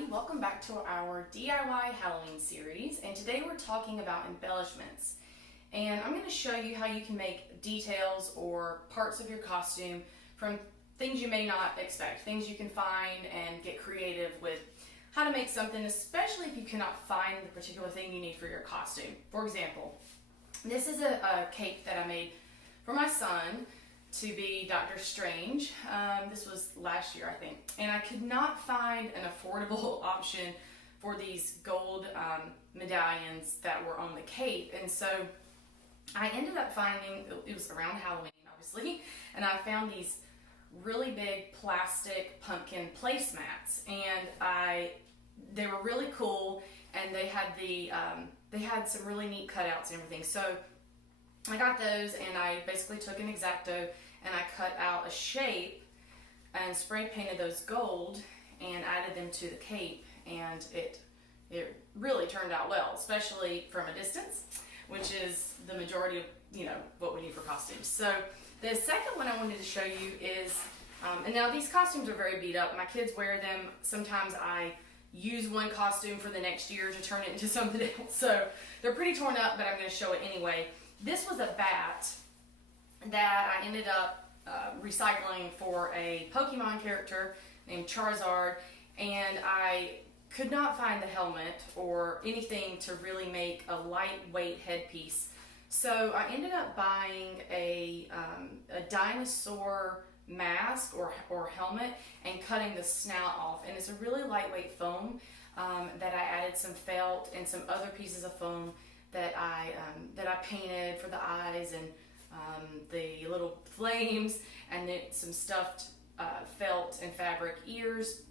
everybody, welcome back to our DIY Halloween series, and today we're talking about embellishments. And I'm going to show you how you can make details or parts of your costume from things you may not expect, things you can find and get creative with how to make something, especially if you cannot find the particular thing you need for your costume. For example, this is a cape that I made for my son to be Dr. Strange. This was last year, I think. And I could not find an affordable option for these gold medallions that were on the cape. And so I ended up finding, it was around Halloween, obviously, and I found these really big plastic pumpkin placemats. And they were really cool, and they had some really neat cutouts and everything. So I got those, and I basically took an X-Acto and I cut out a shape and spray painted those gold and added them to the cape, and it really turned out well, especially from a distance, which is the majority of what we need for costumes. So the second one I wanted to show you is, and now these costumes are very beat up. My kids wear them. Sometimes I use one costume for the next year to turn it into something else. So they're pretty torn up, but I'm going to show it anyway. This was a bat that I ended up recycling for a Pokemon character named Charizard, and I could not find the helmet or anything to really make a lightweight headpiece. So I ended up buying a dinosaur mask or helmet and cutting the snout off, and it's a really lightweight foam that I added some felt and some other pieces of foam that I painted for the eyes and the little flames, and then some stuffed felt and fabric ears.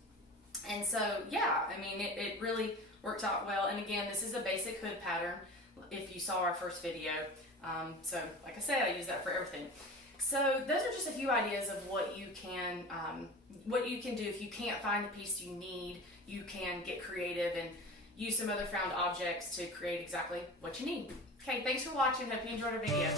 And so yeah, I mean it really worked out well. And again, this is a basic hood pattern if you saw our first video. So like I said, I use that for everything. So those are just a few ideas of what you can do if you can't find the piece you need. You can get creative and use some other found objects to create exactly what you need. Okay, thanks for watching. Hope you enjoyed our video.